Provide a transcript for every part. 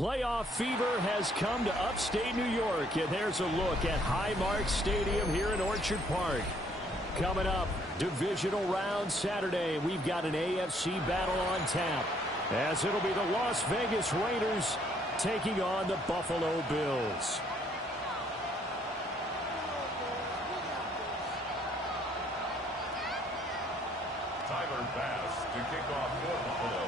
Playoff fever has come to upstate New York, and there's a look at Highmark Stadium here in Orchard Park. Coming up, divisional round Saturday, we've got an AFC battle on tap, as it'll be the Las Vegas Raiders taking on the Buffalo Bills. Tyler Bass to kick off for Buffalo.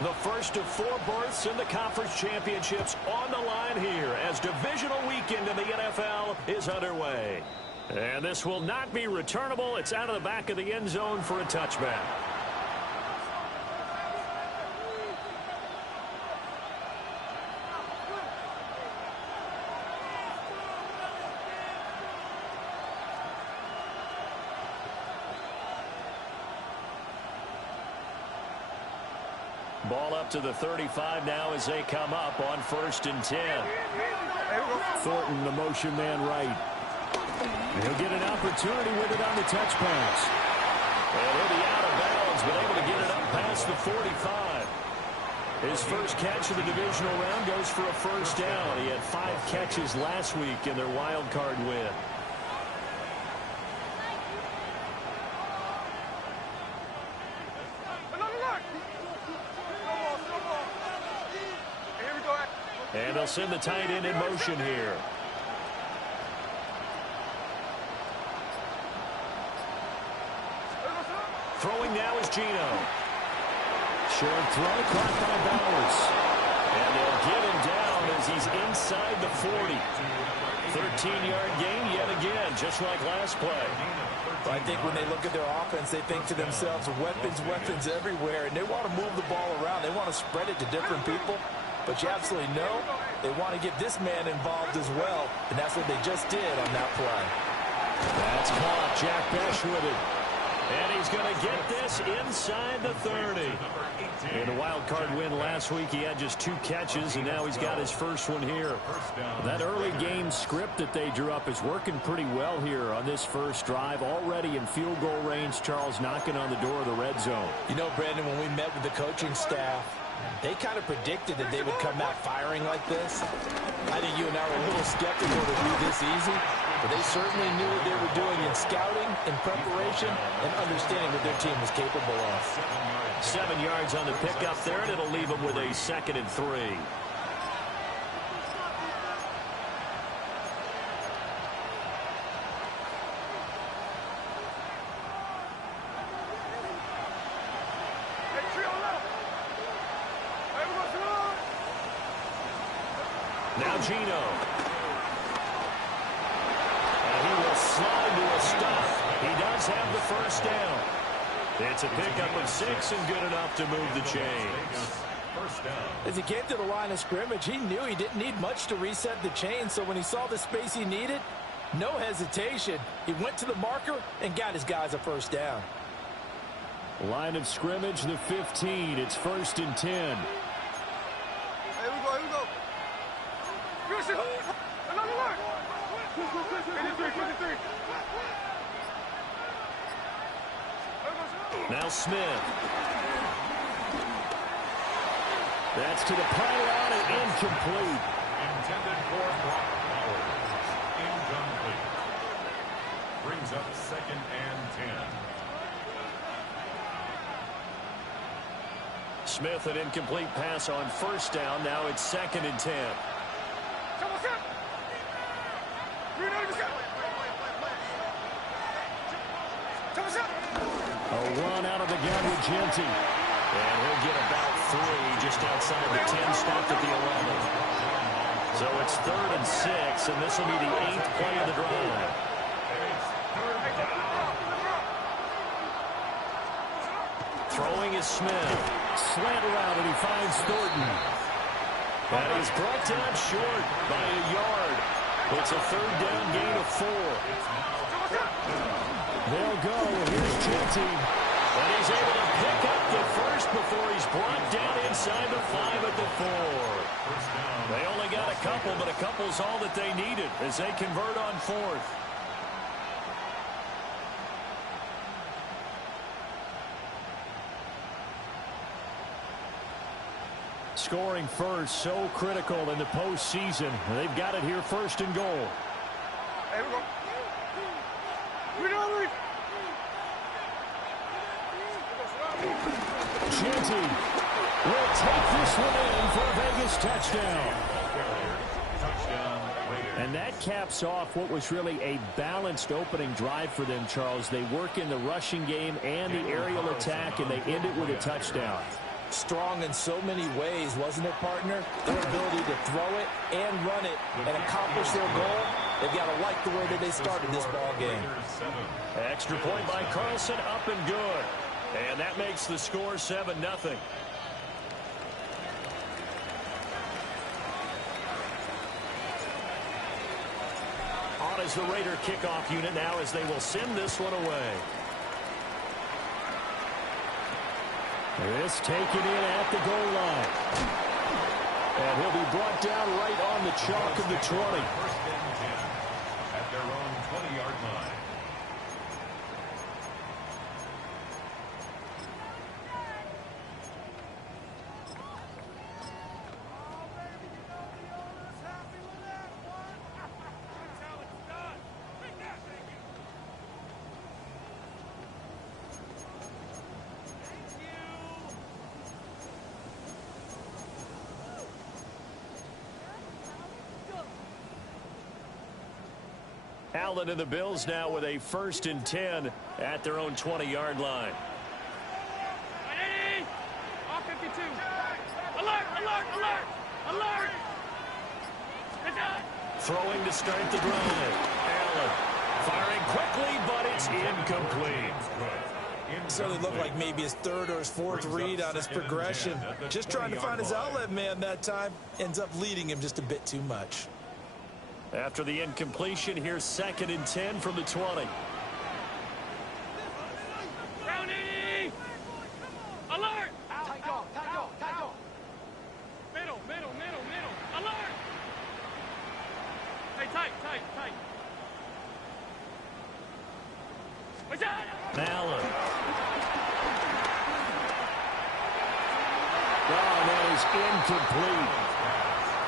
The first of 4 berths in the conference championships on the line here as divisional weekend in the NFL is underway. And this will not be returnable. It's out of the back of the end zone for a touchback. Ball up to the 35 now as they come up on 1st and 10. Thornton, the motion man right. He'll get an opportunity with it on the touch pass. And he'll be out of bounds, but able to get it up past the 45. His first catch of the divisional round goes for a first down. He had 5 catches last week in their wild card win. And they'll send the tight end in motion here. Throwing now is Gino. Short throw, caught by Bowers. And they'll get him down as he's inside the 40. 13-yard gain yet again, just like last play. I think when they look at their offense, they think to themselves, weapons everywhere, and they want to move the ball around. They want to spread it to different people. But you absolutely know they want to get this man involved as well, and that's what they just did on that play. That's caught. Jack Besh with it. And he's going to get this inside the 30. In a wild card win last week, he had just 2 catches, and now he's got his first one here. That early game script that they drew up is working pretty well here on this first drive. Already in field goal range, Charles knocking on the door of the red zone. You know, Brandon, when we met with the coaching staff, they kind of predicted that they would come out firing like this. I think you and I were a little skeptical to be this easy, but they certainly knew what they were doing in scouting, in preparation, and understanding what their team was capable of. 7 yards on the pickup there, and it'll leave them with a 2nd and 3. Now Gino. And he will slide to a stop. He does have the first down. It's a pickup of 6 and good enough to move the chains. As he came to the line of scrimmage, he knew he didn't need much to reset the chain, so when he saw the space he needed, no hesitation. He went to the marker and got his guys a first down. Line of scrimmage, the 15. It's 1st and 10. Here we go, here we go. Another one. 53. Now Smith. That's to the pylon and incomplete. Intended for Brock Bowers. Incomplete. Brings up 2nd and 10. Smith, an incomplete pass on first down. Now it's 2nd and 10. A run out of the gun with Genty. And he'll get about 3 just outside the 10, stopped at the 11. So it's 3rd and 6, and this will be the 8th play of the drive. Throwing is Smith. Slant route, and he finds Thornton. And he's brought down short by a yard. It's a 3rd down gain of 4. They'll go. Here's Genty. And he's able to pick up the first before he's brought down inside the 5 at the 4. They only got a couple, but a couple's all that they needed as they convert on 4th. Scoring first, so critical in the postseason. They've got it here, first and goal. Hey, we go. We go, Lee. Genty will take this one in for a Vegas touchdown. And that caps off what was really a balanced opening drive for them, Charles. They work in the rushing game and the aerial attack, and they end it with a touchdown. Strong in so many ways, wasn't it, partner? Their ability to throw it and run it and accomplish their goal. They've got to like the way that they started this ball game. Extra point by Carlson, up and good. And that makes the score 7-0. On is the Raider kickoff unit now as they will send this one away. This taken in at the goal line. And he'll be brought down right on the chalk of the 20. First and 10 at their own 20-yard line. Allen and the Bills now with a first and 10 at their own 20-yard line. All 52. Alert, alert, alert, alert. Throwing to start the drive. Allen firing quickly, but it's incomplete. Certainly looked like maybe his third or his fourth read on his progression. Just trying to find his outlet man that time. Ends up leading him just a bit too much. After the incompletion, here's second and 10 from the 20. Round 80. Alert. Tight go, tight go, tight go. Middle, middle, middle, middle. Alert. Hey, tight, tight, tight. What's that? Allen. Oh, that is incomplete.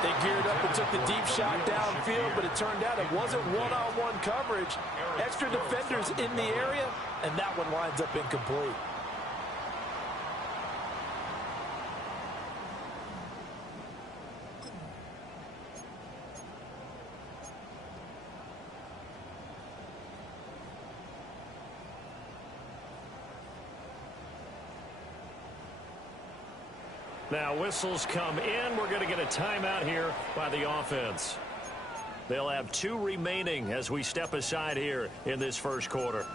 They geared up and took the deep shot downfield, but it turned out it wasn't one-on-one coverage. Extra defenders in the area, and that one winds up incomplete. Now whistles come in. We're going to get a timeout here by the offense. They'll have 2 remaining as we step aside here in this first quarter.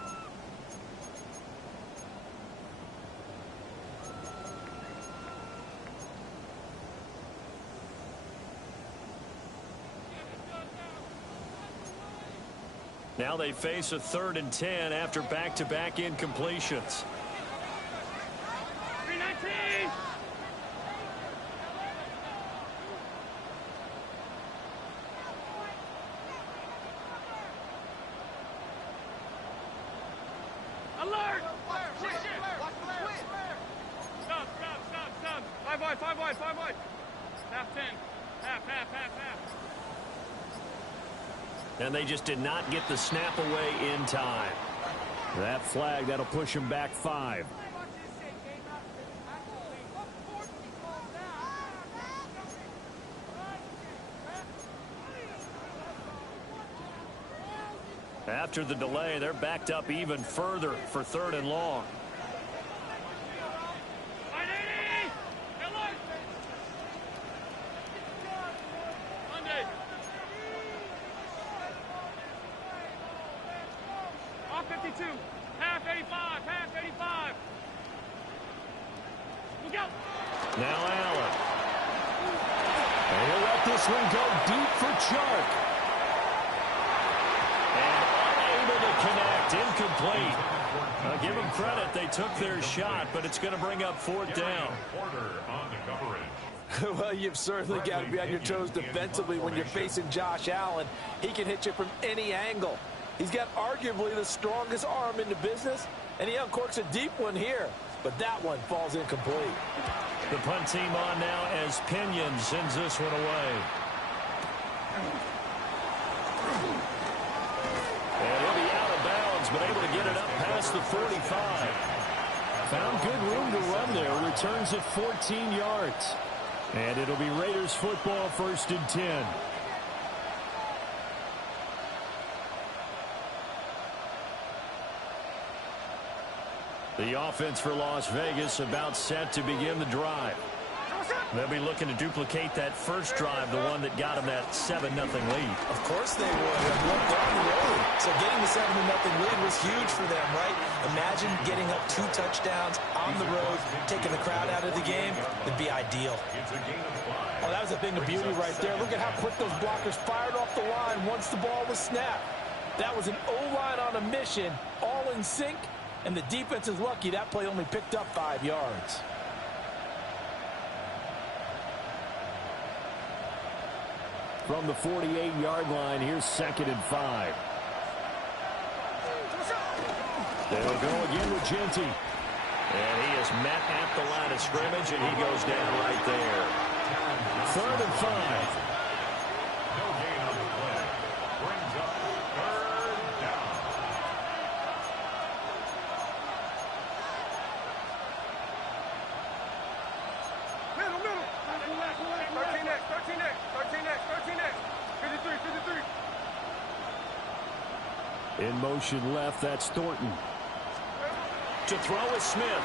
Now they face a 3rd and 10 after back-to-back incompletions. 319. Alert! Stop, stop, stop, stop. 5 wide, 5 wide, 5 wide. Half 10. Half, half, half, half. And they just did not get the snap away in time. That flag, that'll push him back 5. After the delay, they're backed up even further for 3rd and long. Monday. All 52. Half 85. Half 85. Look out. Now Allen. And he'll let this one go deep for Chark. Connect, incomplete. Give them credit, they took their shot, but it's going to bring up 4th down. Porter on the coverage. Well, you've certainly got to be on your toes defensively when you're facing Josh Allen. He can hit you from any angle. He's got arguably the strongest arm in the business, and he uncorks a deep one here, but that one falls incomplete. The punt team on now as Pinion sends this one away. And he'll be out of bounds, but able to get it up past the 45. Found good room to run there. Returns at 14 yards. And it'll be Raiders football, 1st and 10. The offense for Las Vegas about set to begin the drive. They'll be looking to duplicate that first drive, the one that got them that 7-0 lead. Of course they would. Look down the road. So getting the 7-0 lead was huge for them, right? Imagine getting up 2 touchdowns on the road, taking the crowd out of the game. It'd be ideal. Oh, that was a thing of beauty right there. Look at how quick those blockers fired off the line once the ball was snapped. That was an O-line on a mission, all in sync, and the defense is lucky that play only picked up 5 yards. From the 48-yard line, here's 2nd and 5. They'll go again with Genty. And he is met at the line of scrimmage, and he goes down right there. 3rd and 5. No gain on the play. Brings up 3rd down. Middle. 13 next. 53. In motion left, that's Thornton. To throw is Smith.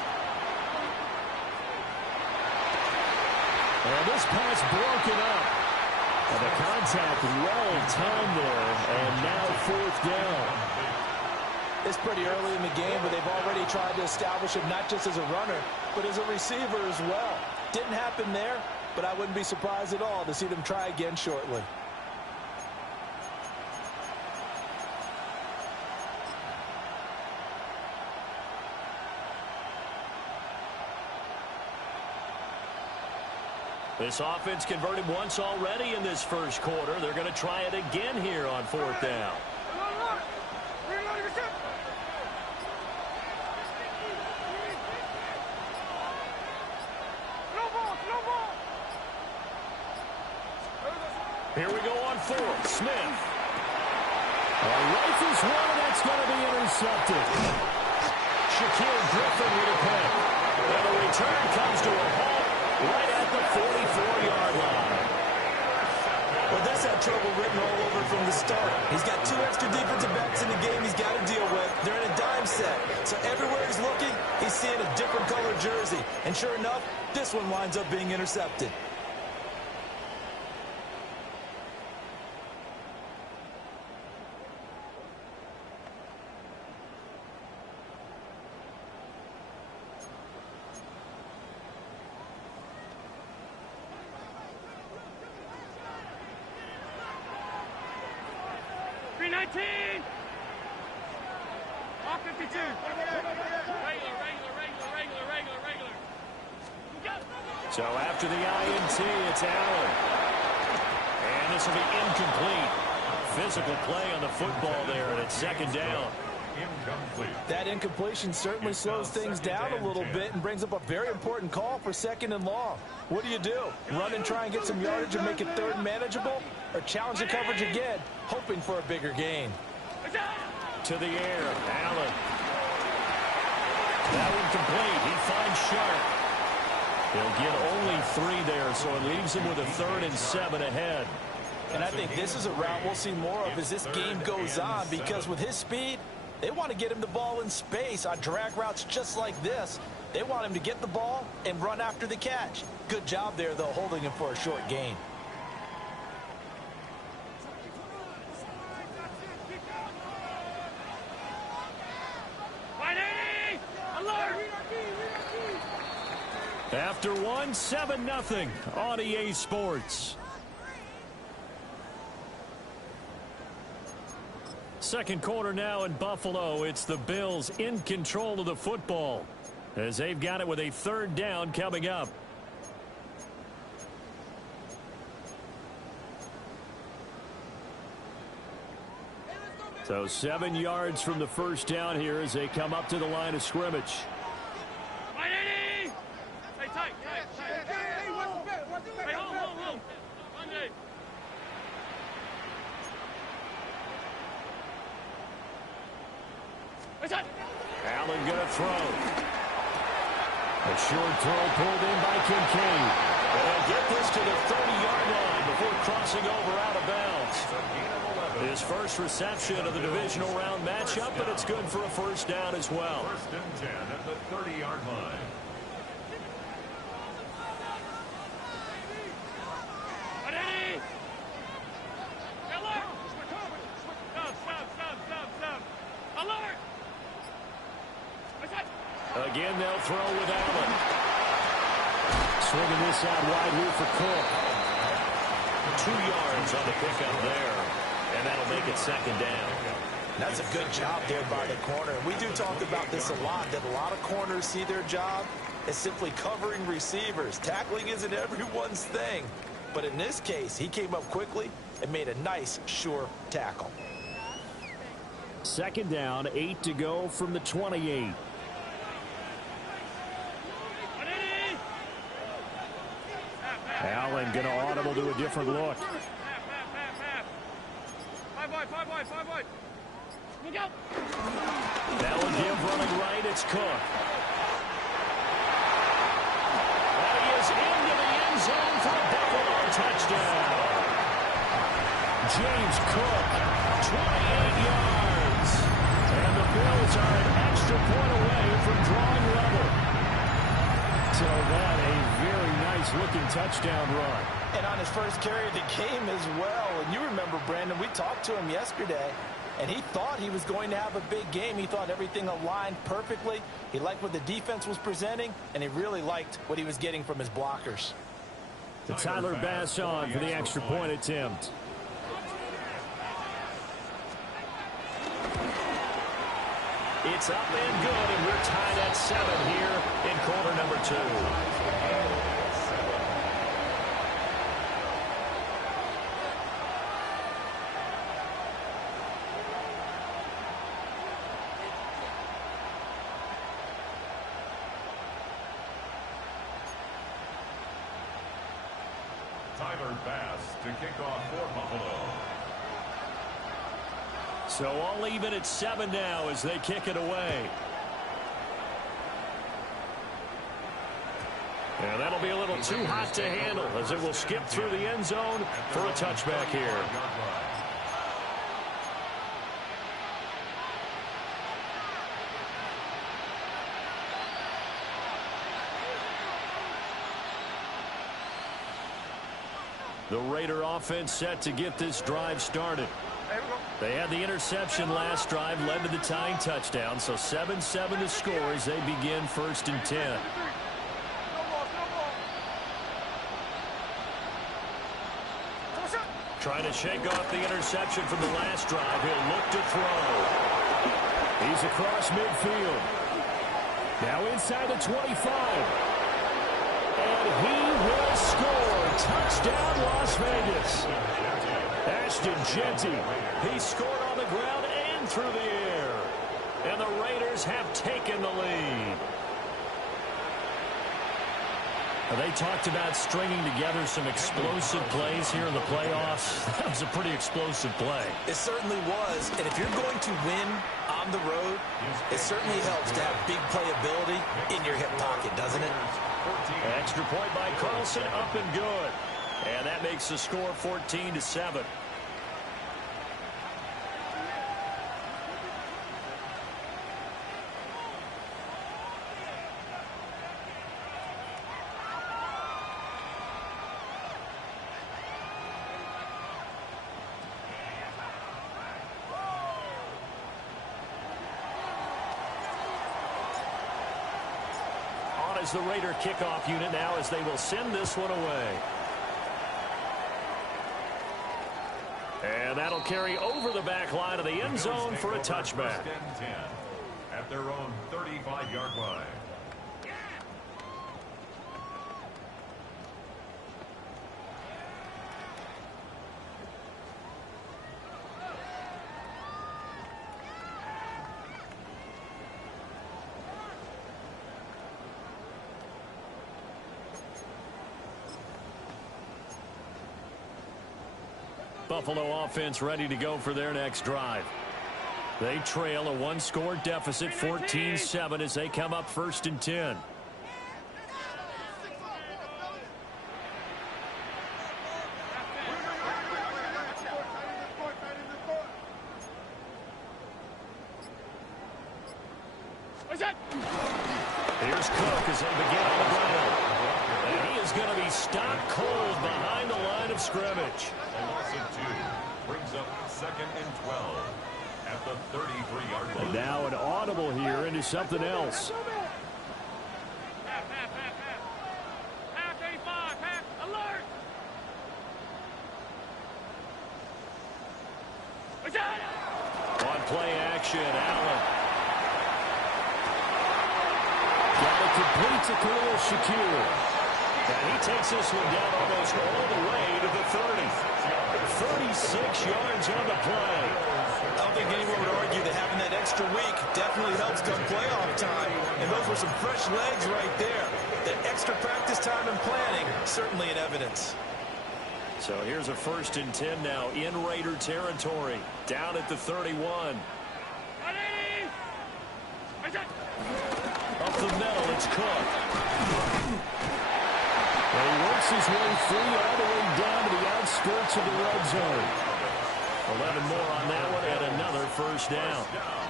And this pass broken up. And the contact well timed there, and now 4th down. It's pretty early in the game, but they've already tried to establish him not just as a runner, but as a receiver as well. Didn't happen there, but I wouldn't be surprised at all to see them try again shortly. This offense converted once already in this first quarter. They're going to try it again here on 4th down. Here we go on 4th. Smith. Rifles one, and that's going to be intercepted. Shaquille Griffin with a pick. And the return comes to a halt right at the 44-yard line. Well, this had trouble written all over from the start. He's got 2 extra defensive backs in the game he's got to deal with. They're in a dime set. So everywhere he's looking, he's seeing a different color jersey. And sure enough, this one winds up being intercepted. Off 52. Regular. So after the INT, it's Allen. And this will be incomplete. Physical play on the football there, and it's 2nd down. Incomplete. That incompletion certainly slows things down a little bit and brings up a very important call for 2nd and long. What do? Run and try and get some yardage and make it 3rd manageable? Or challenge the coverage again, hoping for a bigger gain? To the air, Allen. That one complete. He finds Sharp. He'll get only 3 there, so it leaves him with a 3rd and 7 ahead. And I think this is a route we'll see more of as this game goes on, because with his speed, they want to get him the ball in space on drag routes just like this. They want him to get the ball and run after the catch. Good job there, though, holding him for a short gain. After one, 7-0 on EA Sports. Second quarter now in Buffalo. It's the Bills in control of the football as they've got it with a 3rd down coming up. So 7 yards from the first down here as they come up to the line of scrimmage. Stay tight. Allen going to throw. A short throw pulled in by Kincaid. They'll get this to the 30-yard line before crossing over out of bounds. His first reception of the divisional round matchup, but it's good for a first down as well. First and 10 at the 30-yard line. Again, they'll throw with Allen. Swinging this out wide here for Cook. 2 yards on the pickup there, and that'll make it second down. That's a good job there by the corner. We do talk about this a lot, that a lot of corners see their job as simply covering receivers. Tackling isn't everyone's thing. But in this case, he came up quickly and made a nice, sure tackle. Second down, 8 to go from the 28. Allen going to audible to a different look. That will give running right. It's Cook. And he is into the end zone for a Buffalo touchdown. James Cook, 28 yards. And the Bills are an extra point away from drawing level. So that a very nice-looking touchdown run. And on his first carry of the game as well. And you remember, Brandon, we talked to him yesterday, and he thought he was going to have a big game. He thought everything aligned perfectly. He liked what the defense was presenting, and he really liked what he was getting from his blockers. The Tyler Bass on for the extra point attempt. It's up and good, and we're tied at 7 here in quarter number 2. Tyler Bass to kick off for Buffalo. So all even at 7 now as they kick it away. And that'll be a little too hot to handle as it will skip through the end zone for a touchback here. The Raider offense set to get this drive started. They had the interception last drive, led to the tying touchdown, so 7-7 to score as they begin first and 10. Trying to shake off the interception from the last drive. He'll look to throw. He's across midfield. Now inside the 25. And he will score. Touchdown, Las Vegas. Ashton Jeanty. He scored on the ground and through the air. And the Raiders have taken the lead. They talked about stringing together some explosive plays here in the playoffs. That was a pretty explosive play. It certainly was. And if you're going to win on the road, it certainly helps to have big playability in your hip pocket, doesn't it? Extra point by Carlson, up and good. And that makes the score 14-7. Is the Raider kickoff unit now as they will send this one away. And that'll carry over the back line of the end zone for a touchback. First and 10 at their own 35-yard line. Buffalo offense ready to go for their next drive. They trail a one-score deficit, 14-7, as they come up 1st and 10. Here's Cook as they begin on the ground. And he is going to be stopped cold behind the line of scrimmage. A loss of 2 brings up 2nd and 12 at the 33-yard line. And now an audible here into something else. Half 85, half alert. On play action, Allen. Got it complete to Khalil Shakir. And he takes this one down almost all the way to the 30. 36 yards on the play. I don't think anyone would argue that having that extra week definitely helps come playoff time. And those were some fresh legs right there. That extra practice time and planning, certainly in evidence. So here's a 1st and 10 now in Raider territory. Down at the 31. Up the middle, it's Cook. And he works his way free all the way down to the outskirts of the red zone. 11 more on that one and another 1st down.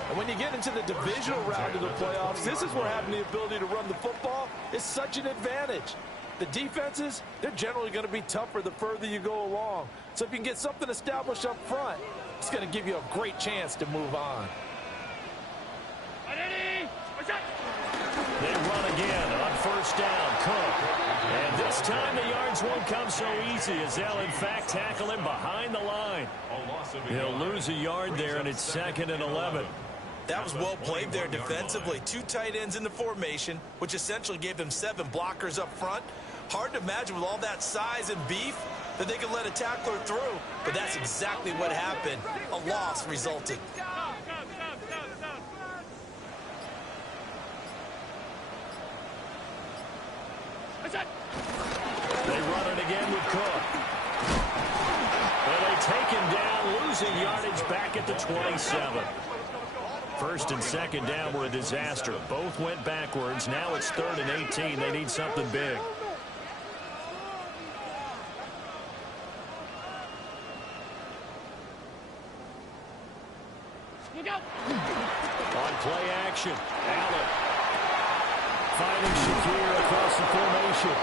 And when you get into the divisional round of the playoffs, this is where having the ability to run the football is such an advantage. The defenses, they're generally going to be tougher the further you go along. So if you can get something established up front, it's going to give you a great chance to move on. They run again on 1st down, Cook. And this time the yards won't come so easy as they'll in fact tackle him behind the line. He'll lose a yard there, and it's 2nd and 11. That was well played there defensively. 2 tight ends in the formation, which essentially gave them 7 blockers up front. Hard to imagine with all that size and beef that they could let a tackler through, but that's exactly what happened. A loss resulted. They run it again with Cook. And they take him down, losing yardage back at the 27. 1st and 2nd down were a disaster. Both went backwards. Now it's 3rd and 18. They need something big. On play action, Allen finding Shakir across the formation.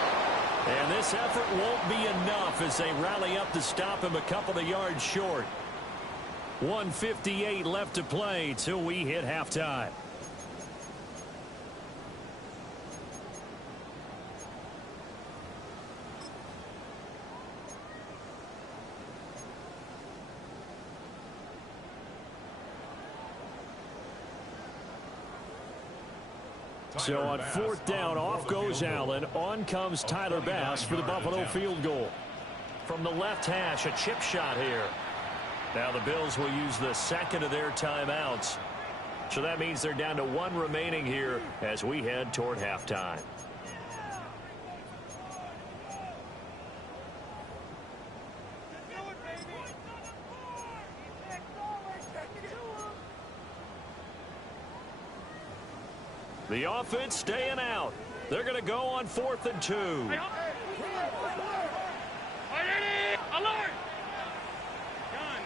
And this effort won't be enough as they rally up to stop him a couple of yards short. 1:58 left to play till we hit halftime. So on 4th down, off goes Allen. On comes Tyler Bass for the Buffalo field goal. From the left hash, a chip shot here. Now the Bills will use the 2nd of their timeouts. So that means they're down to 1 remaining here as we head toward halftime. The offense staying out. They're going to go on 4th and 2. Alert! Done.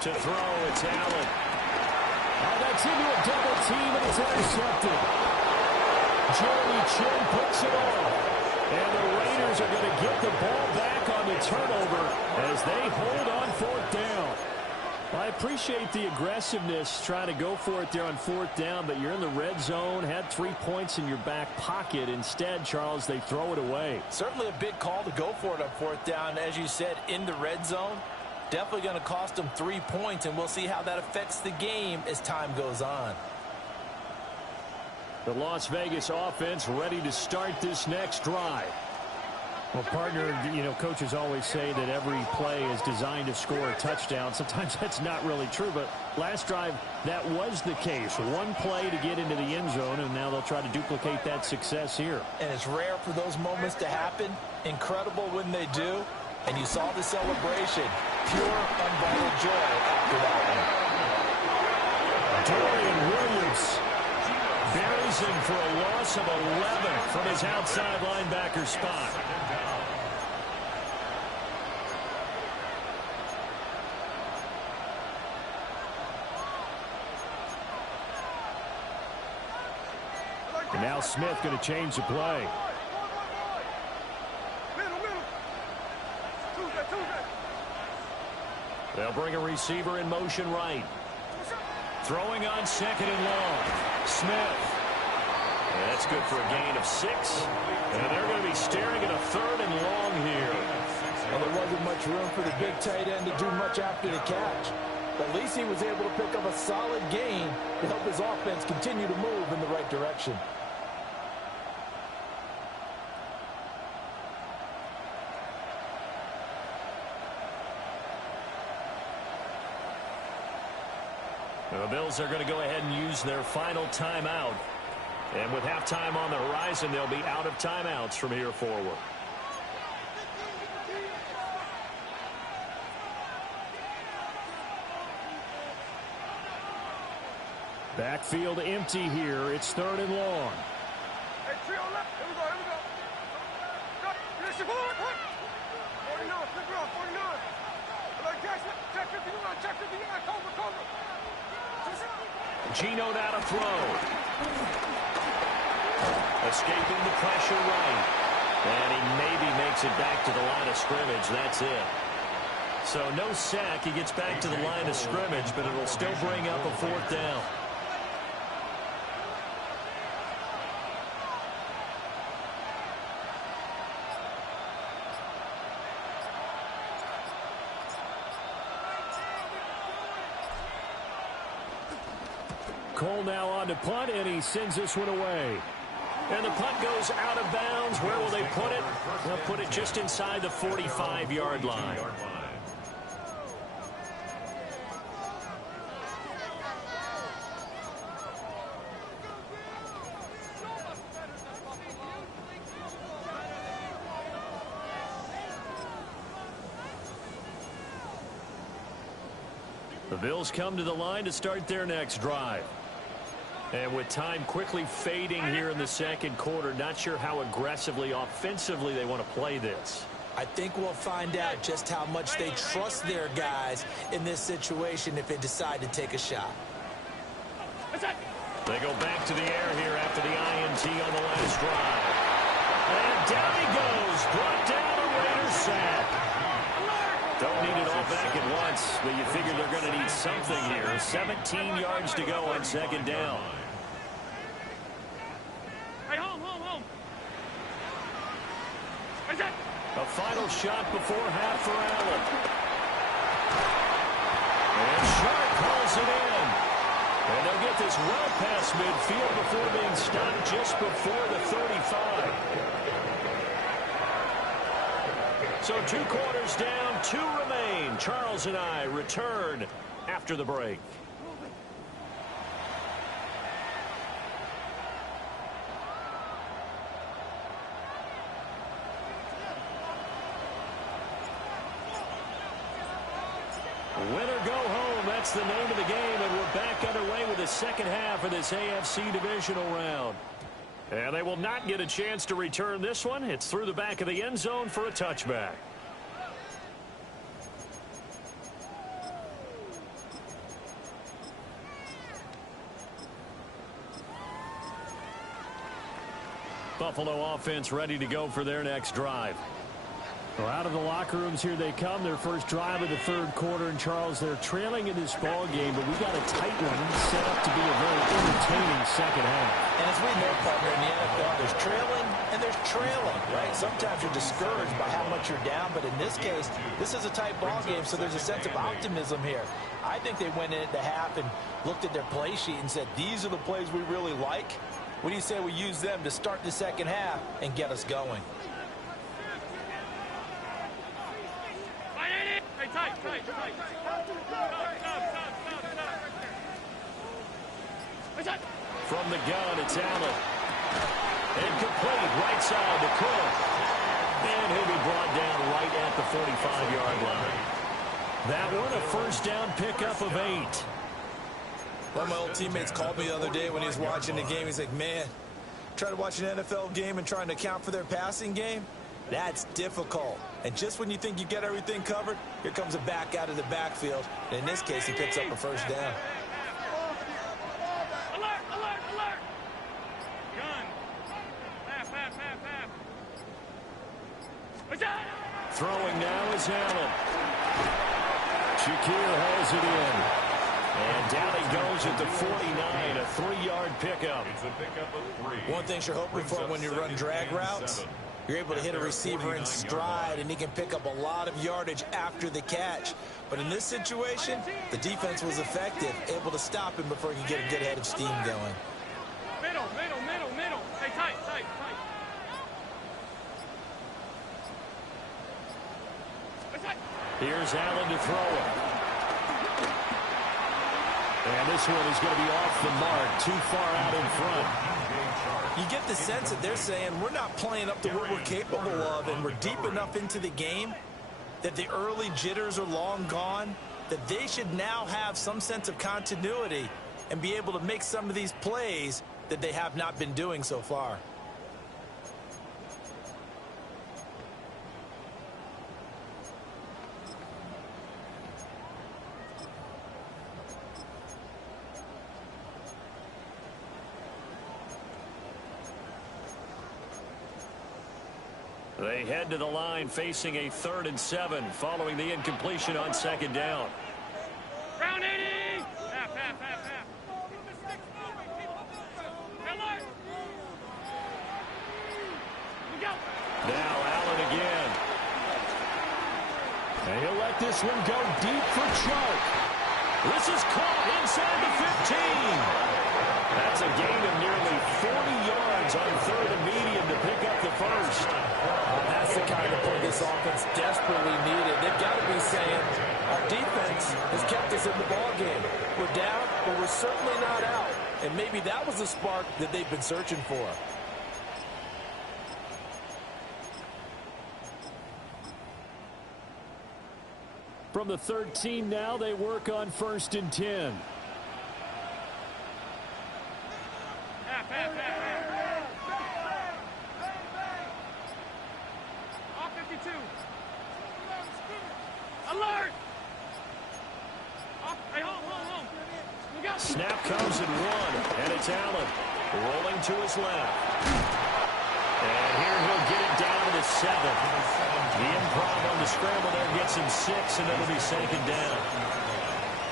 To throw, it's Allen. Oh, that's into a double team, and it's intercepted. Jeremy Chin puts it on. And the Raiders are going to get the ball back on the turnover as they hold on 4th down. I appreciate the aggressiveness trying to go for it there on 4th down, but you're in the red zone, had 3 points in your back pocket. Instead, Charles, they throw it away. Certainly a big call to go for it on 4th down. As you said, in the red zone, definitely going to cost them 3 points, and we'll see how that affects the game as time goes on. The Las Vegas offense ready to start this next drive. Well, partner, you know, coaches always say that every play is designed to score a touchdown. Sometimes that's not really true, but Last drive, that was the case. One play to get into the end zone, and now they'll try to duplicate that success here. And it's rare for those moments to happen. Incredible when they do. And you saw the celebration. Pure, unbridled joy after that one. Dorian Williams buries him for a loss of 11 from his outside linebacker spot. And now Smith going to change the play. They'll bring a receiver in motion right. Throwing on second and long. Smith. And that's good for a gain of 6. And they're going to be staring at a third and long here. Well, there wasn't much room for the big tight end to do much after the catch. But at least he was able to pick up a solid gain to help his offense continue to move in the right direction. The Bills are going to go ahead and use their final timeout. And with halftime on the horizon, they'll be out of timeouts from here forward. Backfield empty here. It's third and long. Hey, three on left. Here we go, here we go. Cut. Finish the board. 49, flip it off, 49. Like check 59, check 59, cover. Gino now to throw. Escaping the pressure right. And he maybe makes it back to the line of scrimmage. That's it. So no sack. He gets back to the line of scrimmage, but it'll still bring up a fourth down. Cole now on to punt, and he sends this one away. And the punt goes out of bounds. Where will they put it? They'll put it just inside the 45-yard line. The Bills come to the line to start their next drive. And with time quickly fading here in the second quarter, not sure how aggressively, offensively they want to play this. I think we'll find out just how much they trust their guys in this situation if they decide to take a shot. They go back to the air here after the INT on the last drive. And down he goes, brought down a Raiders sack. Don't need it all back at once, but you figure they're going to need something here. 17 yards to go on second down. Hey, home. A final shot before half for Allen. And Sharp calls it in. And they'll get this well past midfield before being stopped just before the 35. So 2 quarters down, 2 remain. Charles and I return after the break. Win or go home, that's the name of the game, and we're back underway with the second half of this AFC divisional round. And they will not get a chance to return this one. It's through the back of the end zone for a touchback. Buffalo offense ready to go for their next drive. Well, out of the locker rooms here they come. Their first drive of the third quarter. And, Charles, they're trailing in this ball game, but we got a tight one set up to be a very entertaining second half. And as we know, partner, in the NFL, there's trailing and there's trailing, right? Sometimes you're discouraged by how much you're down, but in this case, this is a tight ball game, so there's a sense of optimism here. I think they went into half and looked at their play sheet and said, these are the plays we really like. What do you say we use them to start the second half and get us going? Hey, tight. From the gun, it's Allen. Incomplete, right side to Cook. And he'll be brought down right at the 45-yard line. That one, a first down pickup of 8. One of my old teammates called me the other day when he was watching the game. He's like, man, trying to watch an NFL game and trying to account for their passing game, that's difficult. And just when you think you get everything covered, here comes a back out of the backfield. And in this case, he picks up a first down. Alert, alert, alert. Gun. Half, half, half, half. What's that? Throwing now is Allen. Shakir has it in. And down he goes at the 49, a 3-yard pickup. It's a pickup of 3. One thing you're hoping for when you run drag routes, you're able to hit a receiver in stride, and he can pick up a lot of yardage after the catch. But in this situation, the defense was effective, able to stop him before he could get a good head of steam going. Middle, middle, middle, middle. Hey, tight, tight, tight. What's that? Here's Allen to throw it. And this one is going to be off the mark, too far out in front. You get the sense that they're saying we're not playing up to what we're capable of, and we're deep enough into the game that the early jitters are long gone, that they should now have some sense of continuity and be able to make some of these plays that they have not been doing so far. They head to the line facing a 3rd and 7 following the incompletion on 2nd down. Round 80. Half, half, half, half. Alert. We go. Now Allen again. And he'll let this one go deep for Chark. This is caught inside the 15. That's a gain of nearly 40 yards on 3rd and medium to pick up the first. That's the kind of play this offense desperately needed. They've got to be saying, our defense has kept us in the ballgame. We're down, but we're certainly not out. And maybe that was the spark that they've been searching for. From the 13 now, they work on 1st and 10. Half, half, half, half. All 52. Alert. Hey, hold. We got. Snap comes in 1, and it's Allen rolling to his left. And here he'll get it down to the 7. The improv on the scramble there gets him 6, and it'll be 2nd down.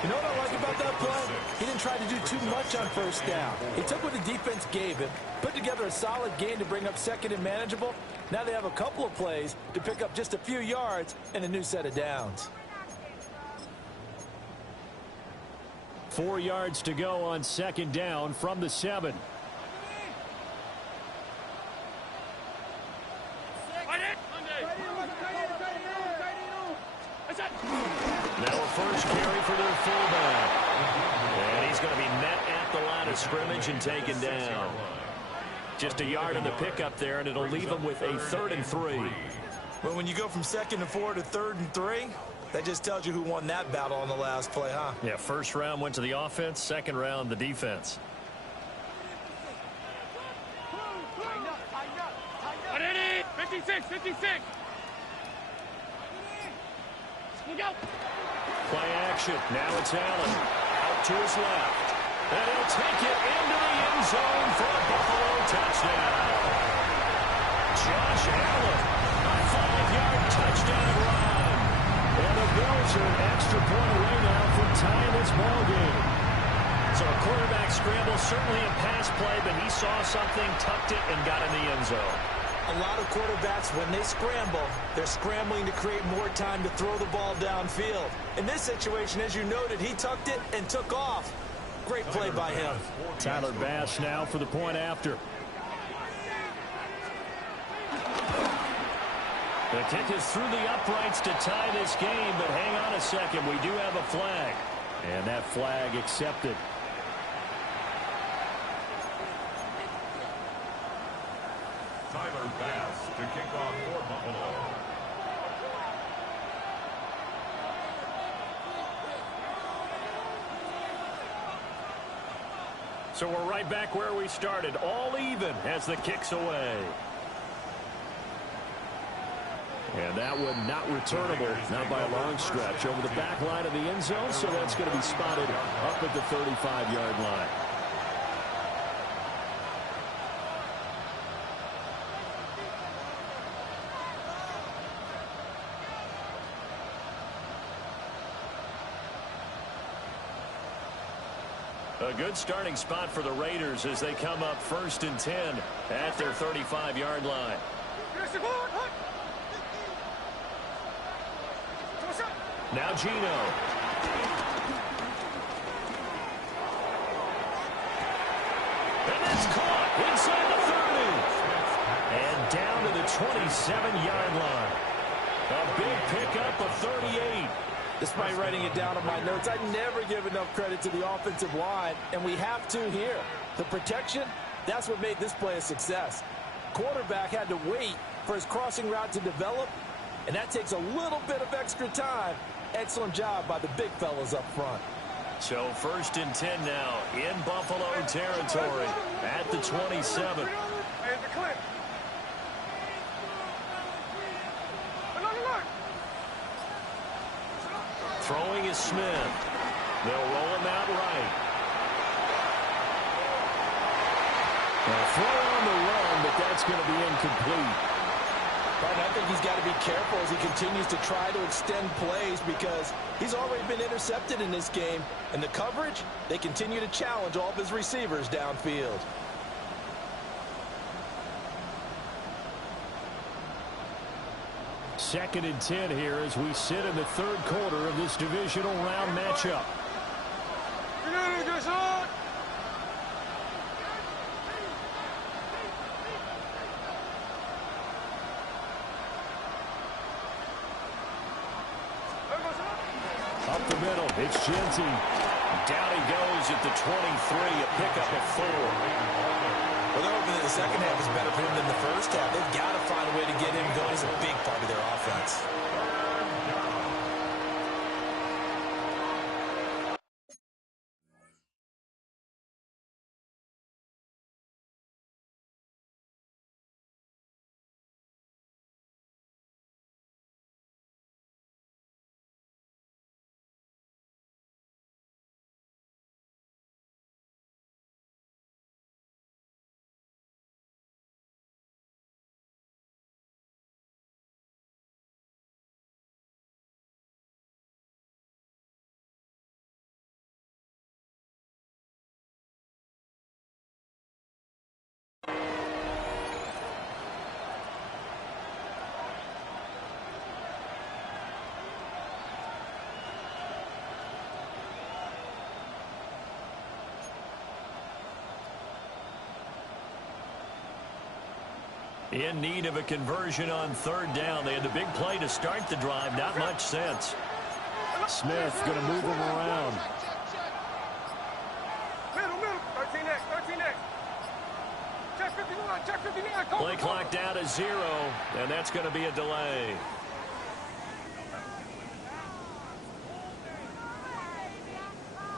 You know what I like about that play? He didn't try to do too much on 1st down. He took what the defense gave him, put together a solid game to bring up 2nd and manageable. Now they have a couple of plays to pick up just a few yards and a new set of downs. 4 yards to go on 2nd down from the 7. Now a first carry for their fullback. And he's going to be met at the line of scrimmage and taken down. Just a yard on the pickup there, and it'll leave him with a 3rd and 3. Well, when you go from 2nd and 4 to 3rd and 3, that just tells you who won that battle on the last play, huh? Yeah, first round went to the offense, 2nd round the defense. 56, 56. We go. Play action. Now it's Allen. Out to his left. And he'll take it into the end zone for a Buffalo touchdown. Josh Allen, a 5-yard touchdown run. And the Bills are an extra point away now from tying this ball game. So a quarterback scramble, certainly a pass play, but he saw something, tucked it, and got in the end zone. A lot of quarterbacks, when they scramble, they're scrambling to create more time to throw the ball downfield. In this situation, as you noted, he tucked it and took off. Great play by him. Tyler Bass now for the point after. The kick is through the uprights to tie this game, but hang on a second. We do have a flag. And that flag accepted. Tyler Bass to kick off for Buffalo. So we're right back where we started, all even as the kick's away. And that one not returnable, not by a long stretch, over the back line of the end zone, so that's going to be spotted up at the 35-yard line. A good starting spot for the Raiders as they come up 1st and 10 at their 35-yard line. Now Gino. And it's caught inside the 30. And down to the 27-yard line. A big pickup of 38. Despite writing it down on my notes, I never give enough credit to the offensive line, and we have to here. The protection, that's what made this play a success. Quarterback had to wait for his crossing route to develop, and that takes a little bit of extra time. Excellent job by the big fellas up front. So 1st and 10 now in Buffalo territory at the 27. Throwing is Smith. They'll roll him out right. A throw on the run, but that's going to be incomplete. But I think he's got to be careful as he continues to try to extend plays because he's already been intercepted in this game. And the coverage, they continue to challenge all of his receivers downfield. Second and 10 here as we sit in the third quarter of this divisional round matchup. Up the middle, it's Genty. Down he goes at the 23, a pickup of 4. Well, they're hoping that the second half is better for him than the first half. They've got to find a way to get him going. He's a big part of their offense. In need of a conversion on 3rd down. They had the big play to start the drive. Not much sense. Smith going to move him around. Middle. 13X. Check 59. Check 59. Play clock down to 0, and that's going to be a delay.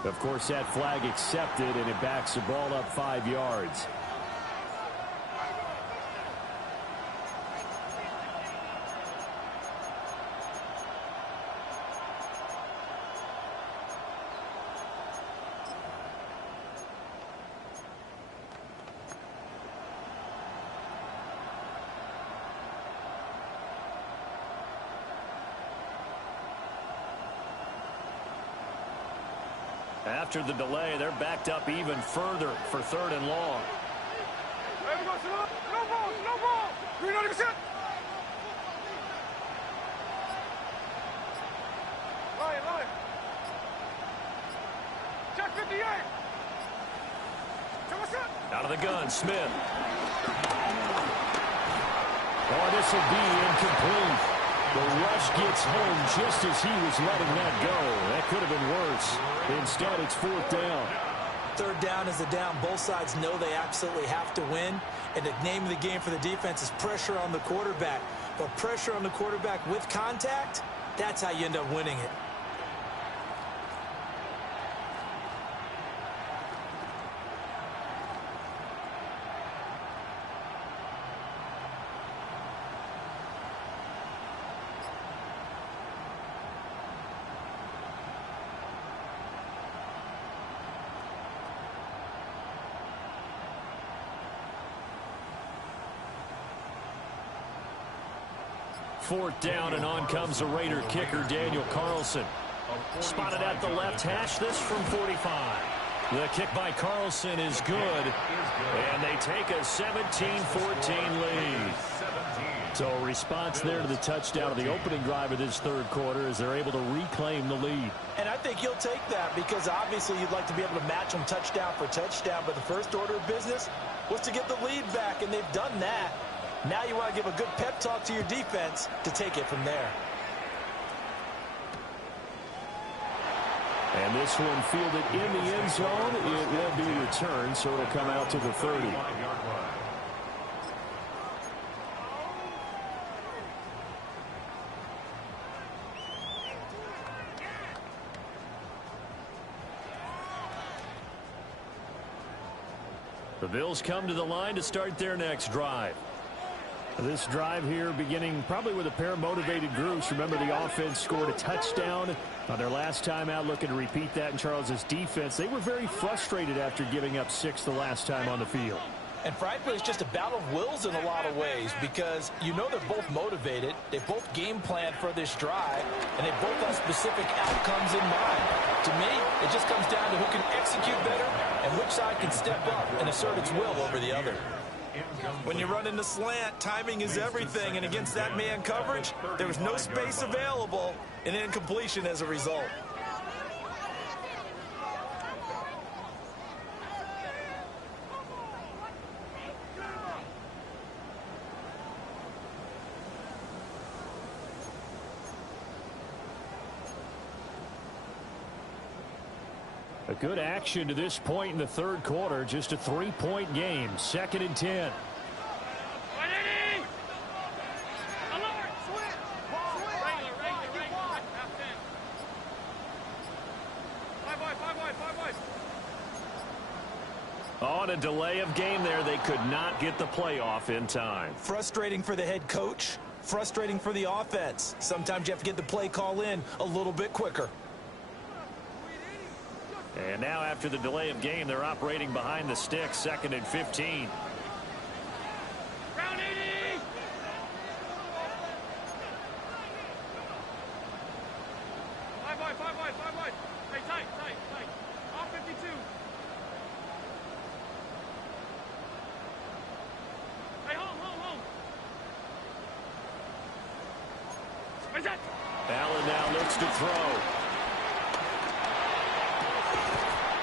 Of course, that flag accepted, and it backs the ball up 5 yards. After the delay, they're backed up even further for 3rd and long. No ball. 300%. Line. Check 58. Out of the gun, Smith. Oh, this will be incomplete. The rush gets home just as he was letting that go. That could have been worse. Instead, it's 4th down. Third down is a down. Both sides know they absolutely have to win. And the name of the game for the defense is pressure on the quarterback. But pressure on the quarterback with contact, that's how you end up winning it. Fourth down, and on comes the Raider kicker, Daniel Carlson. Spotted at the left hash, this from 45. The kick by Carlson is good, and they take a 17-14 lead. So a response there to the touchdown of the opening drive of this third quarter as they're able to reclaim the lead. And I think you'll take that because obviously you'd like to be able to match them touchdown for touchdown, but the first order of business was to get the lead back, and they've done that. Now you want to give a good pep talk to your defense to take it from there. And this one fielded in the end zone. It will be returned, so it'll come out to the 30. The Bills come to the line to start their next drive. This drive here beginning probably with a pair of motivated groups. Remember, the offense scored a touchdown on their last time out, looking to repeat that in Charles's defense. They were very frustrated after giving up 6 the last time on the field. And frankly, it's just a battle of wills in a lot of ways because you know they're both motivated. They both game planned for this drive, and they both have specific outcomes in mind. To me, it just comes down to who can execute better and which side can step up and assert its will over the other. When you run in the slant, timing is everything, and against that man coverage, there was no space available, and incompletion as a result. A good action to this point in the third quarter. Just a 3-point game. 2nd and 10. On a delay of game there, they could not get the playoff in time. Frustrating for the head coach. Frustrating for the offense. Sometimes you have to get the play call in a little bit quicker. And now after the delay of game, they're operating behind the sticks. 2nd and 15. Round 80. Five wide. Hey, tight. All 52. Hey, home. Where's that? Allen now looks to throw.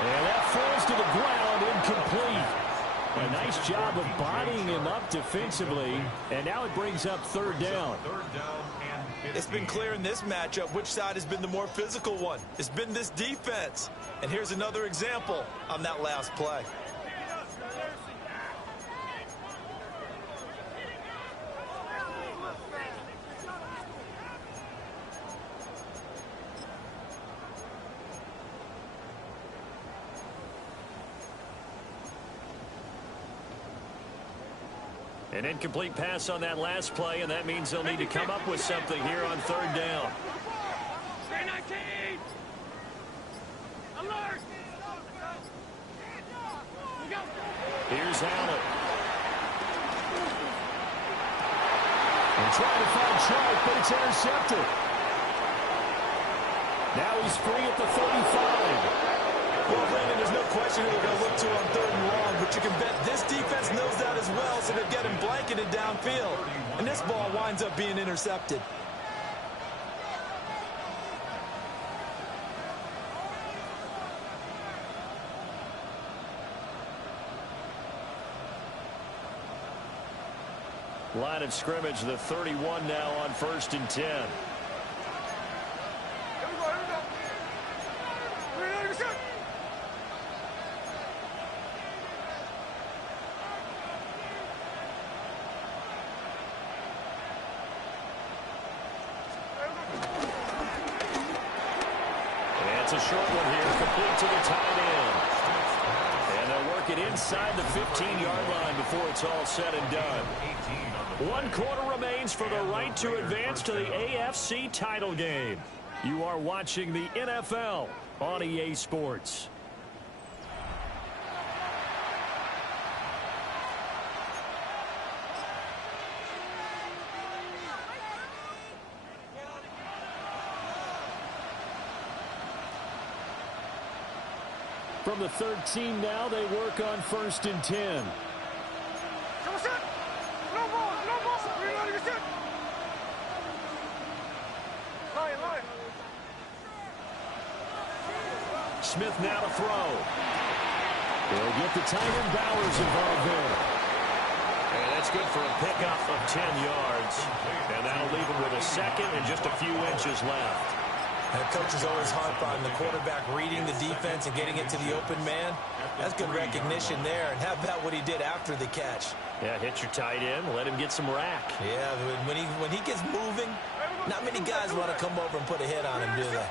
And that falls to the ground, incomplete. A nice job of bodying him up defensively, and now it brings up 3rd down. It's been clear in this matchup which side has been the more physical one. It's been this defense. And here's another example on that last play. An incomplete pass on that last play, and that means they'll need to come up with something here on 3rd down. 319. Alert. Here's Allen. And trying to find Trout, but it's intercepted. Now he's free at the 35. Well, Brandon, there's no question who they're going to look to on 3rd and long, but you can bet this defense knows that as well, so they've got him blanketed downfield. And this ball winds up being intercepted. Line of scrimmage, the 31 now on 1st and 10. short one here, complete to the tight end. And they'll work it inside the 15-yard line before it's all said and done. 1 quarter remains for the right to advance to the AFC title game. You are watching the NFL on EA Sports. From the 13 now, they work on 1st and 10. Smith now to throw. They'll get the tight end Bowers involved there. And that's good for a pickup of 10 yards. And that'll leave him with a second and just a few inches left. And coaches always harp on the quarterback reading the defense and getting it to the open man. That's good recognition there. And how about what he did after the catch? Yeah, hit your tight end, let him get some rack. Yeah, when he gets moving, not many guys want to come over and put a hit on him, do they?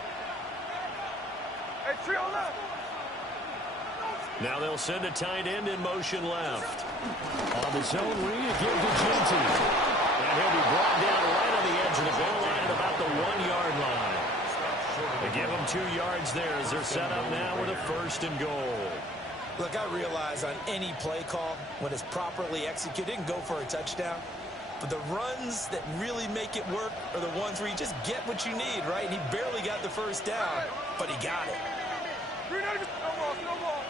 Now they'll send a tight end in motion left. On the zone read, give to Genty. And he'll be brought down right on the edge of the goal line at about the 1-yard line. They give him 2 yards there as they're set up now with a 1st and goal. Look, I realize on any play call, when it's properly executed, it can go for a touchdown. But the runs that really make it work are the ones where you just get what you need, right? And he barely got the 1st down, but he got it. No ball.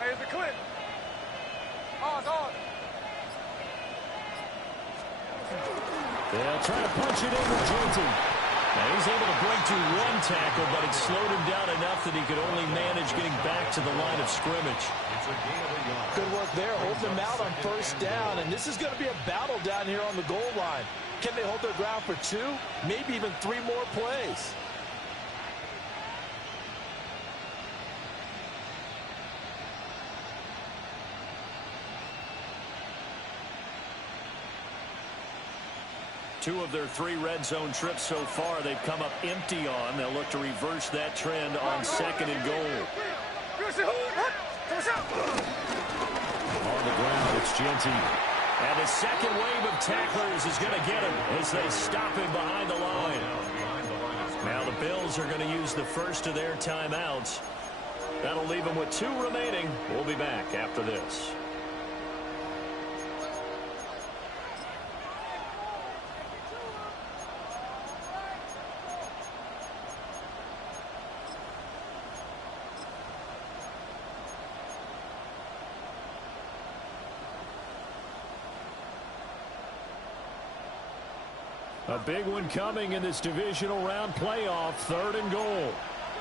Hey, it's a clip. It's on. They'll try to punch it in with Genty. Now he's able to break through 1 tackle, but it slowed him down enough that he could only manage getting back to the line of scrimmage. Good work there, holding them out on 1st down, and this is going to be a battle down here on the goal line. Can they hold their ground for 2, maybe even 3 more plays? Two of their 3 red zone trips so far they've come up empty on. They'll look to reverse that trend on 2nd and goal. On the ground, it's Genty. And the second wave of tacklers is going to get him as they stop him behind the line. Now the Bills are going to use the first of their timeouts. That'll leave them with 2 remaining. We'll be back after this. A big one coming in this divisional round playoff. 3rd and goal.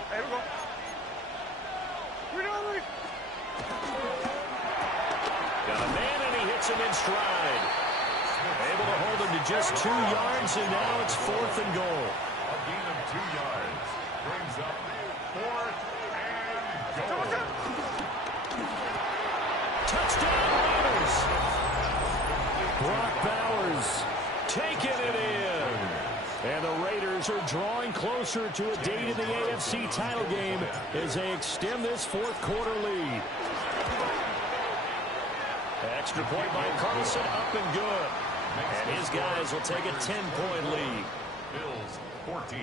Hey, we go. Got a man, and he hits him in stride. Able to hold him to just 2 yards, and now it's 4th and goal. A gain of 2 yards brings up 4th and goal. Touchdown, Raiders. Brock Bowers Taking it in. And the Raiders are drawing closer to a date in the AFC title game as they extend this 4th quarter lead. Extra point by Carlson, up and good. And his guys will take a 10-point lead. Bills 14.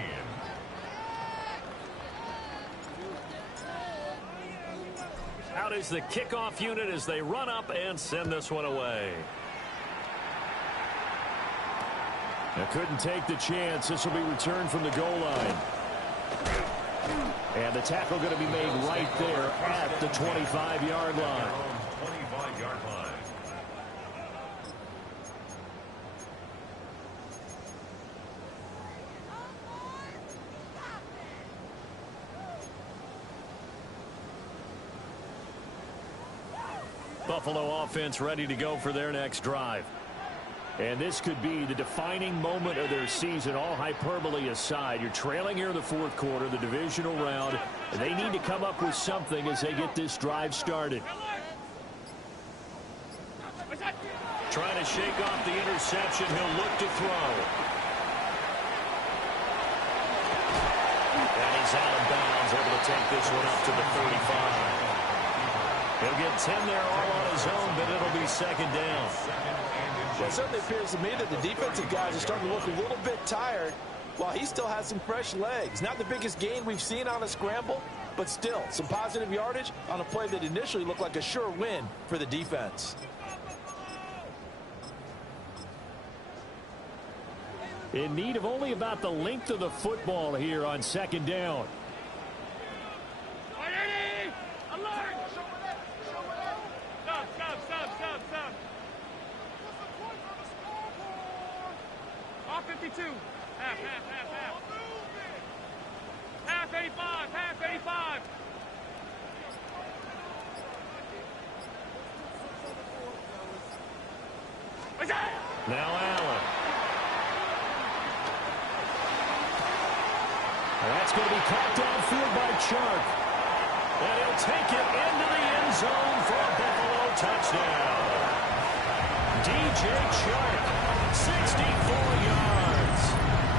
Out is the kickoff unit as they run up and send this one away. Now couldn't take the chance. This will be returned from the goal line. And the tackle going to be made right there at the 25-yard line. 25-yard line. Buffalo offense ready to go for their next drive. And this could be the defining moment of their season, all hyperbole aside. You're trailing here in the 4th quarter, the divisional round, and they need to come up with something as they get this drive started. Trying to shake off the interception. He'll look to throw. And he is out of bounds, able to take this one up to the 35. He'll get 10 there all on his own, but it'll be second down. Well, it certainly appears to me that the defensive guys are starting to look a little bit tired while he still has some fresh legs. Not the biggest gain we've seen on a scramble, but still some positive yardage on a play that initially looked like a sure win for the defense. In need of only about the length of the football here on second down. Off 52. Half. Half 85. Half 85. Now Allen. That's going to be caught downfield by Chark. And he'll take it into the end zone for a Buffalo touchdown. DJ Chark, 64 yards.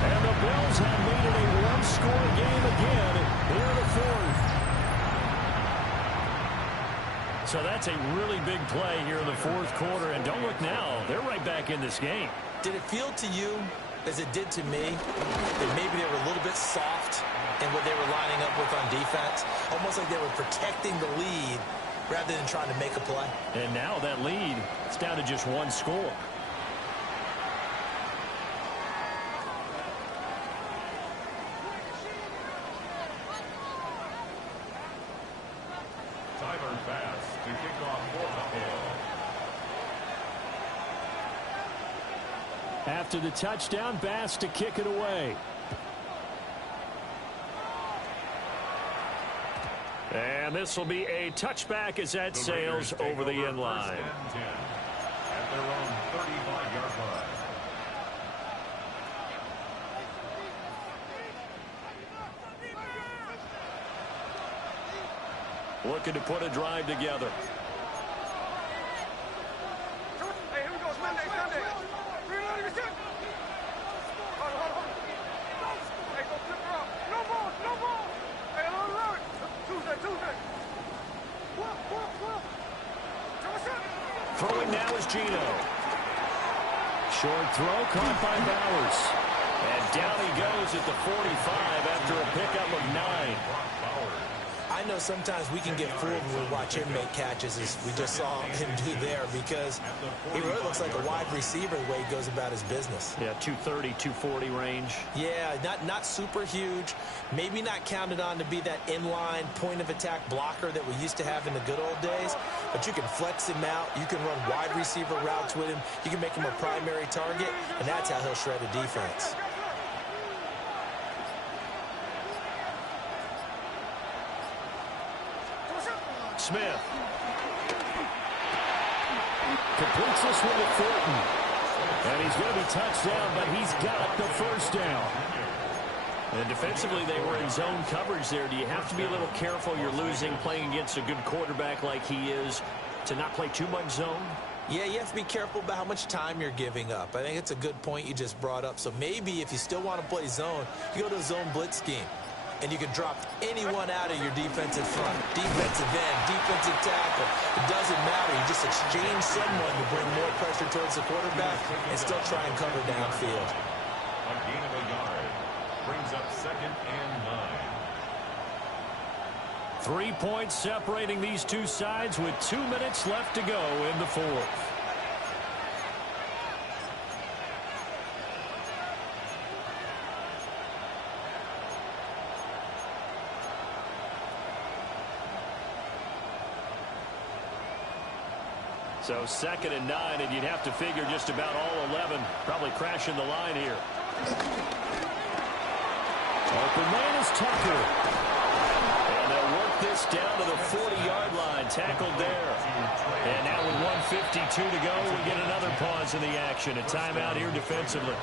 And the Bills have made it a one-score game again here in the fourth. So that's a really big play here in the fourth quarter. And don't look now, they're right back in this game. Did it feel to you, as it did to me, that maybe they were a little bit soft in what they were lining up with on defense? Almost like they were protecting the lead rather than trying to make a play. And now that lead, it's down to just one score. Tyler Bass to kick off for Buffalo. After the touchdown, Bass to kick it away. And this will be a touchback as that sails over the end line. At their own 35-yard line. Looking to put a drive together. Hey, here we go. It's Monday. Reload your shit. Hold on. Hey, go flip her up. No ball. Hey, load. Tuesday. Throwing now is Gino. Short throw caught by Bowers. And down he goes at the 45 after a pickup of 9. I know sometimes we can get fooled when we watch him make catches, as we just saw him do there, because he really looks like a wide receiver the way he goes about his business. Yeah, 230, 240 range. Yeah, not super huge. Maybe not counted on to be that inline point-of-attack blocker that we used to have in the good old days, but you can flex him out. You can run wide receiver routes with him. You can make him a primary target, and that's how he'll shred a defense. Smith. Completes this one to Thornton. And he's going to be touched down, but he's got the first down. And defensively, they were in zone coverage there. Do you have to be a little careful? You're losing, playing against a good quarterback like he is, to not play too much zone? Yeah, you have to be careful about how much time you're giving up. I think it's a good point you just brought up. So maybe if you still want to play zone, you go to a zone blitz scheme. And you can drop anyone out of your defensive front. Defensive end, defensive tackle. It doesn't matter. You just exchange someone to bring more pressure towards the quarterback and still try and cover downfield. A gain of a yard. Brings up 2nd and 9. 3 points separating these two sides with 2 minutes left to go in the fourth. So 2nd and 9, and you'd have to figure just about all 11 probably crashing the line here. Open man is Tucker. And they'll work this down to the 40-yard line. Tackled there. And now with 1:52 to go, we get another pause in the action. A timeout here defensively.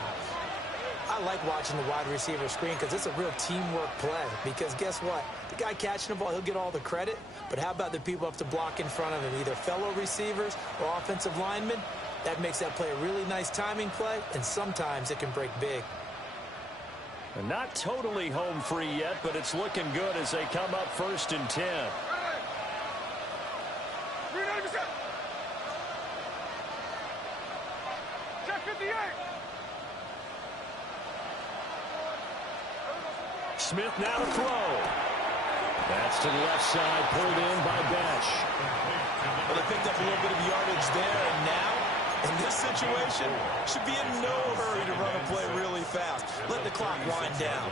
I like watching the wide receiver screen because it's a real teamwork play. Because guess what? The guy catching the ball, he'll get all the credit. But how about the people up to block in front of him, either fellow receivers or offensive linemen? That makes that play a really nice timing play, and sometimes it can break big. And not totally home free yet, but it's looking good as they come up 1st and 10. 390%. Check 58. Smith now to throw. That's to the left side, pulled in by Besh. Well, they picked up a little bit of yardage there, and now, in this situation, should be in no hurry to run a play really fast. Let the clock wind down.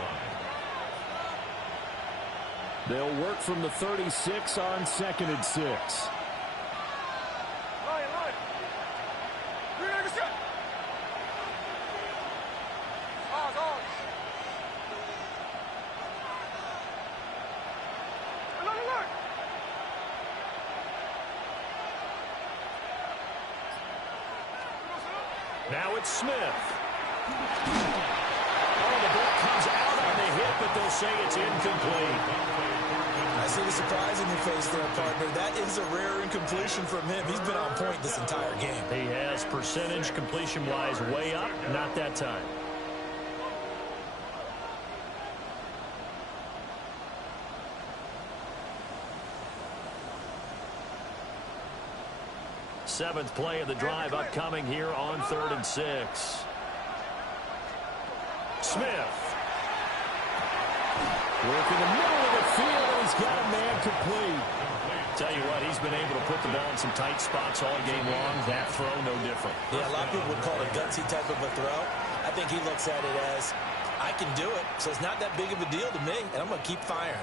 They'll work from the 36 on 2nd and 6. Line. 390%. Ours. Look. Now it's Smith. Oh, the ball comes out on the hit, but they'll say it's incomplete. I see the surprise in your face there, partner. That is a rare incompletion from him. He's been on point this entire game. He has percentage completion-wise way up, not that time. Seventh play of the drive upcoming here on 3rd and 6. Smith. Work in the middle of the field, and he's got a man complete. Tell you what, he's been able to put the ball in some tight spots all game long. That throw, no different. Yeah, a lot of people would call it a gutsy type of a throw. I think he looks at it as, I can do it, so it's not that big of a deal to me, and I'm going to keep firing.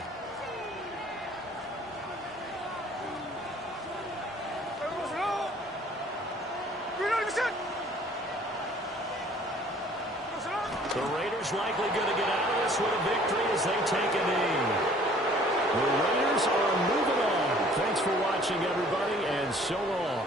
The Raiders likely going to get out of this with a victory as they take a knee. The Raiders are moving on. Thanks for watching, everybody, and so long.